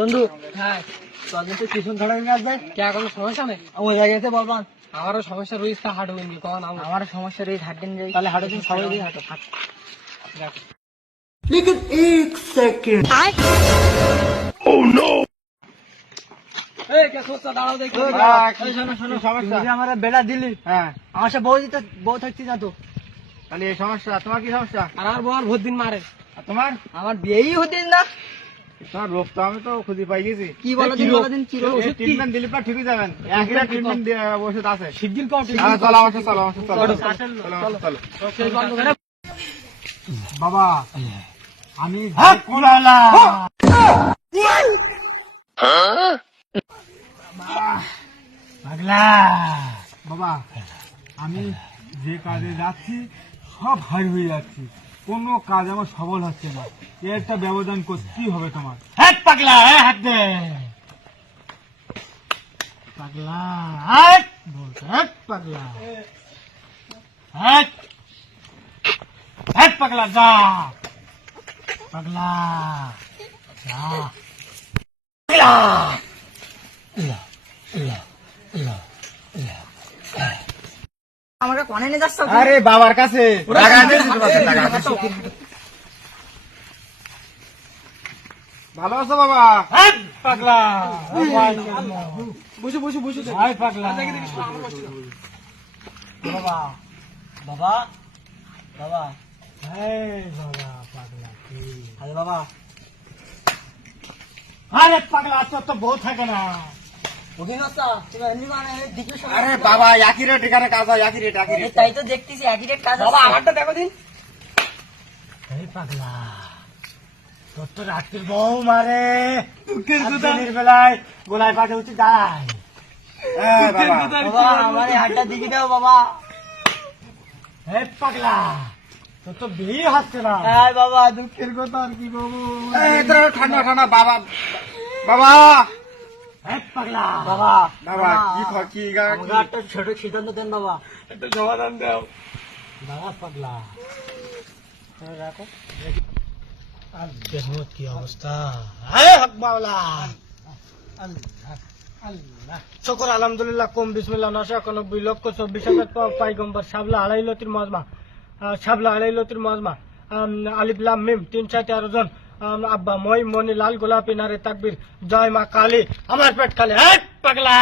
বন্ধু হ্যাঁ টিউশন ধরে নিয়ে আসবে কে কোনো সমস্যা নেই ওই জায়গাতে বলবান আমারও সমস্যা রয়েছে হাঁটু বিন্দি কখন আমার সমস্যা রয়েছে হাঁটেন যাই তাহলে হাঁটো দিন সবাই দিয়ে হাঁটো लेकिन एक सेकंड দাঁড়াও দেখি আমার বেড়া দিলি হ্যাঁ আমার সাথে বউ থাকছি না তো তাহলে এই সমস্যা তোমার কি সমস্যা আর আমার বল ভোট দিন মারে আর তোমার আমার বিয়েই হতেন না তোমার রোগ তো আমি তো খুঁজে পাই গেছি কি বলো দিন বলো দিন কি রোগ ট্রিটমেন্ট দিলে পর ঠিকই যাবেন একই ট্রিটমেন্ট ওষুধ আছে শিগগির কর চলো আমার সাথে চলো চলো বাবা আমি পাগলা বাবা আমি যে কাজে যাচ্ছি সব হার হয়ে যাচ্ছি কোনো কাজ আমার সফল হচ্ছে না এর একটা ব্যবধান করতেই হবে তোমার হাত পাগলা হাত দে পাগলা হাত বলতে হাত পাগলা হাত হাত পাগলা যা পাগলা যা পাগলা আমাকে কোনে নিয়ে যাচ্ছ আরে বাবার কাছে ভালো আছো বাবা পাগলা বসে বসে বসে হাই পাগলা বাবা বাবা বাবা এই বাবা পাগলা আরে বাবা আরে পাগলা তো বউ থাকে না আরে বাবা একই রেট এখানে কাজ হয় একই রেট তাই তো দেখতেছি একই রেট কাজ বাবা আমারটা দেখো দিন এই পাগলা তোর তো রাত্রির বউ মারে দিনের বেলায় গোলায় পাঠে উঠে দাঁড়ায় বাবা আমার হাতটা দিকে দাও বাবা হে পাগলা তোর তো বিয়ে হচ্ছে না হ্যাঁ বাবা দুঃখের কথা আর কি বলবো ঠান্ডা ঠান্ডা বাবা বাবা হে পাগলা বাবা বাবা কি আমাকে একটা ছোট সিদ্ধান্ত দেন বাবা একটা সমাধান দাও বাবা পাগলা রাখো দেখো কি অবস্থা শকর আলহামদুলিল্লাহ কম বিসমিল্লাহ 991 লক্ষ 24,000 পাইগম্বর শাবলা আড়াই লতির মাজমা শাবলা আড়াই লতির মাজমা আলিফ লাম মিম 313 জন আব্বা মই মনি লাল গোলাপি নারে তাকবীর জয় মা কালী আমার পেট খালি এক পাগলা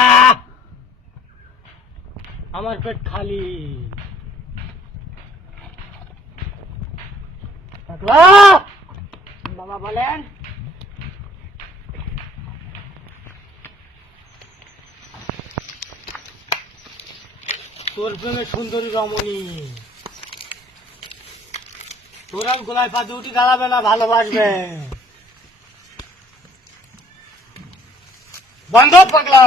আমার পেট খালি পাগলা বাবা বলেন তোর প্রেমে সুন্দরী রমণী তোর আর গোলায় পা দুটি দাঁড়াবে না ভালোবাসবে বন্ধ পাগলা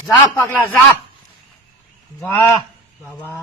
যা পাগলা যা যা বাবা